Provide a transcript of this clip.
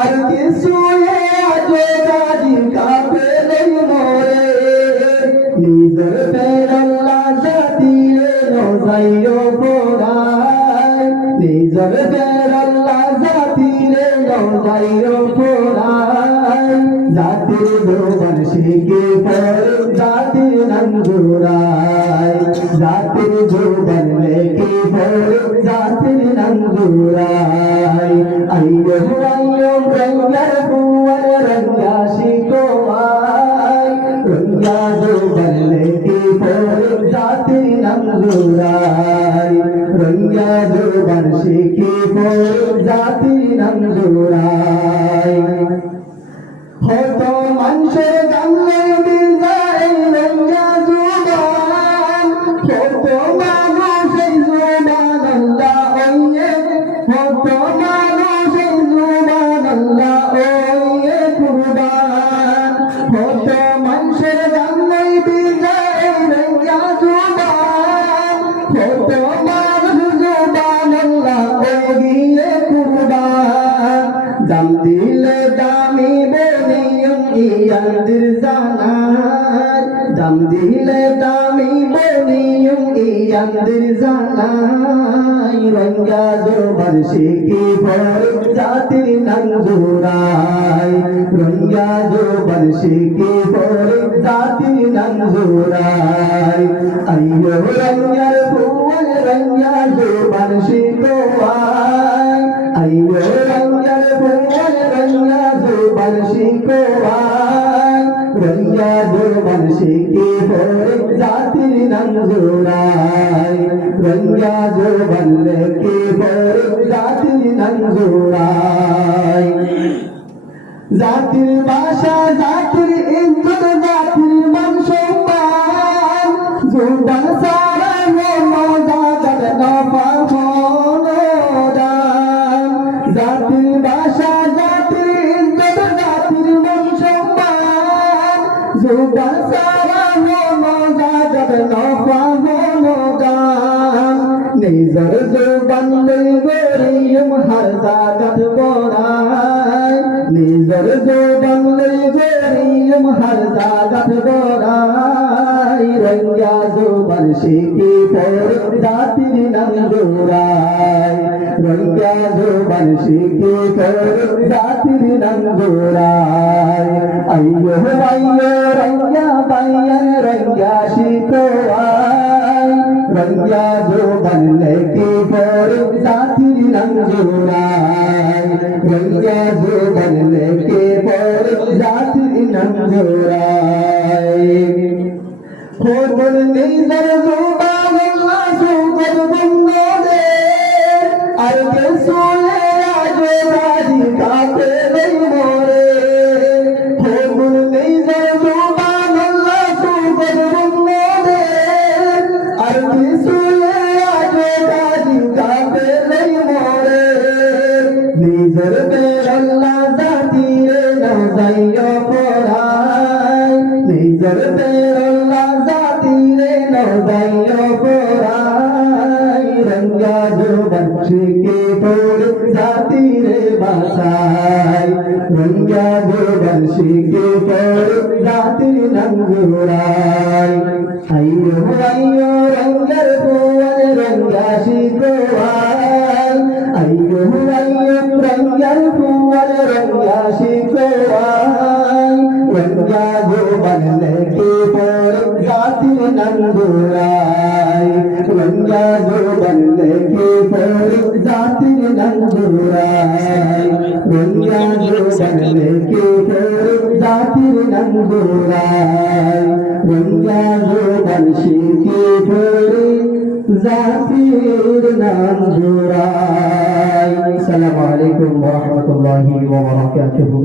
আর কিছু আজে গাজি কাপেলে মোরে নিজের পেরল্লা জাতিরে নজাইরো পোড়ায় নিজের পেরল্লা জাতিরে নজাইরো পোড়ায় জাতির জোবান শিখে পড়ে জাতির নঙ্গুরায় জাতির জোবান লেখে পড়ে জাতির নঙ্গুরায় আইয়ো আইয়ো রঙ্গার পুয়ার রঙ্গা শিখোয়ায় রঙ্গা জোবান লেখে পড়ে জাতির নঙ্গুরায় রঙ্গা জোবান শিখে পড়ে জাতির নঙ্গুরায় হত মানুষের গাঙ্গে বিজায় রঙ্গা জুবান হত মানুষের জুবান আল্লাহ ওয়ে হত মানুষের জুবান আল্লাহ ওয়ে কুরবান হত মানুষের গাঙ্গে বিজায় রঙ্গা জুবান হত মানুষের জুবান আল্লাহ ওয়ে কুরবান দাম দিলে দামি বনিয়ম ইয়াদের জানার দাম দিলে দামি বনিয়ম ইয়াদের জানাই রঙ্গা জোবান শিখি পড়ে জাতির নঙ্গুরাই রঙ্গা জোবান শিখি পড়ে জাতির নঙ্গুরাই আইয়ো রঙ্গার ফুল রঙ্গা জোবান শিখোয়াই আইয়ো রঙ্গার ফুল রঙ্গা জোবান শিখোয়াই রঙ্গা জোবান শিখে পড়ে জাতির নঙ্গুরাই রঙ্গা জোবান লেখে পড়ে জাতির নঙ্গুরাই জাতির ভাষা জাতির ইজ্জত জাতির মান সম্মান জোবান সারা মজা জাগত পাখনদান জাতির ভাষা জাতির ইজ্জত জাতির মান সম্মান জোবান সারা মজা জাগত পাখনদান নিজের জোবান লই গরিয়ম হর জাগত বড়াই নিজের জোবান লই গরিয়ম হর জাগত বড়াই রঙ্গা জোবান শিখে পড়ে জাতির নঙ্গুরাই রঙ্গা জোবান শিখে পড়ে জাতির নঙ্গুরাই আইয়ো আইয়ো রঙ্গা বাইয়ান রঙ্গা শিখোয়াই রঙ্গা জোবান লেখে পড়ে জাতির নঙ্গুরাই রঙ্গা জোবান লেখে পড়ে জাতির নঙ্গুরাই খোদর নিজের জোবান আল্লাহ সুগর বন্দরে আর কে সোলে আজে গাজি কাপেলে মোরে খোদর নিজের জোবান আল্লাহ সুগর বন্দরে আর কে সোলে আজে গাজি কাপেলে মোরে নিজের পেরল্লা জাতিরে নজাইয়ো পোড়ায় নিজের পেরল্লা জাতিরে নজাইয়ো পোড়ায় রঙ্গা জোবান শিখে পড়ে জাতিরে বাসায় রঙ্গা জোবান শিখে পড়ে জাতির নঙ্গুরাই আইয়ো আইয়ো রঙ্গার ফুল রঙ্গা শিখোয়াই আইয়ো আইয়ো রঙ্গার ফুল রঙ্গা শিখোয়াই রঙ্গা জোবান লেখে পড়ে জাতির নঙ্গুরাই রঙ্গা জোবান লেখে পড়ে জাতির নঙ্গুরাই রঙ্গা জোবান লেখে পড়ে জাতির নঙ্গুরাই রঙ্গা জোবান শিখে পড়ে জাতির নঙ্গুরাই। আসসালামু আলাইকুম ওয়া রাহমাতুল্লাহি ওয়া বারাকাতুহু।